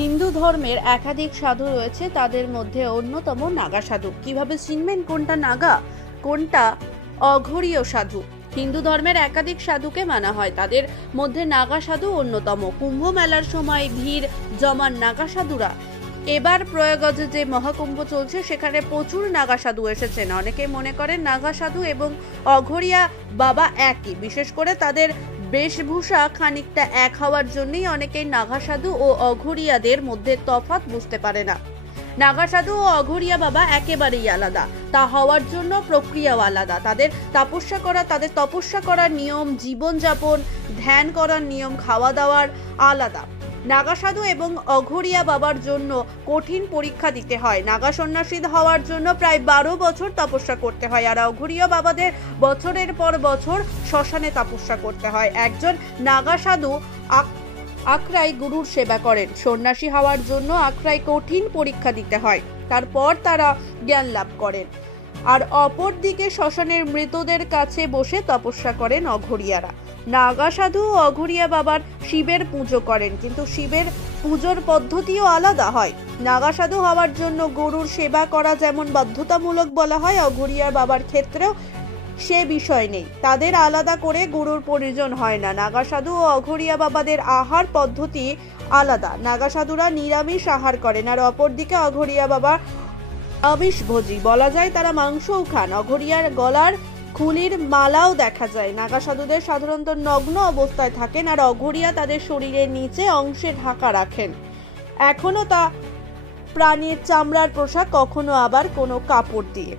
হিন্দু ধর্মের একাধিক সাধু রয়েছে, তাদের মধ্যে অন্যতম নাগা সাধু। কিভাবে চিনবেন কোনটা নাগা কোনটা অঘরীয় সাধু? হিন্দু ধর্মের একাধিক সাধুকে মানা হয়, তাদের মধ্যে নাগা সাধু অন্যতম। কুম্ভ মেলার সময় ভিড় জমান নাগা সাধুরা। এবার প্রয়াগরাজে যে মহাকুম্ভ চলছে সেখানে প্রচুর নাগা সাধু এসেছেন। অনেকে মনে করেন নাগা সাধু এবং অঘরিয়া বাবা একই, বিশেষ করে তাদের বেশভূষা খানিকটা এক হওয়ার জন্যই অনেকেই নাগা সাধু ও অঘরিয়াদের মধ্যে তফাৎ বুঝতে পারে না। নাগা সাধু ও অঘরিয়া বাবা একেবারেই আলাদা, তা হওয়ার জন্য প্রক্রিয়াও আলাদা। তাদের তপস্যা করার নিয়ম, জীবনযাপন, ধ্যান করার নিয়ম, খাওয়া দাওয়ার আলাদা। নাগা সাধু এবং অঘরিয়া বাবার জন্য কঠিন পরীক্ষা দিতে হয়। নাগা সন্ন্যাসী হওয়ার জন্য প্রায় 12 বছর তপস্যা করতে হয়, আর অঘরিয়া বাবাদের বছরের পর বছর শ্মশানে তপস্যা করতে হয়। একজন নাগা সাধু আখড়ায় গুরুর সেবা করেন। সন্ন্যাসী হওয়ার জন্য আখড়ায় কঠিন পরীক্ষা দিতে হয়, তারপর তারা জ্ঞান লাভ করেন। আর অপর দিকে শ্মশানের মৃতদের কাছে বসে তপস্যা করেন অঘরিয়ারা। নাগা সাধু ও অঘরিয়া বাবার শিবের পুজো করেন, কিন্তু শিবের পুজোর পদ্ধতিও আলাদা হয়। নাগা সাধু হওয়ার জন্য গরুর সেবা করা যেমন বাধ্যতামূলক বলা হয়, অঘরিয়া বাবার ক্ষেত্রেও সে বিষয় নেই। তাদের আলাদা করে গুরুর প্রয়োজন হয় না। নাগা সাধু ও অঘরিয়া বাবাদের আহার পদ্ধতি আলাদা। নাগা সাধুরা নিরামিষ আহার করেন, আর অপরদিকে অঘরিয়া বাবা আমিষভোজী, বলা যায় তারা মাংসও খান। অঘরিয়ার গলার খুলির মালাও দেখা যায়। নাগা সাধুদের সাধারণত নগ্ন অবস্থায় থাকেন, আর অঘরিয়া তাদের শরীরের নিচে অংশে ঢাকা রাখেন। এখনো তা প্রাণীর চামড়ার পোশাক, কখনো আবার কোনো কাপড় দিয়ে।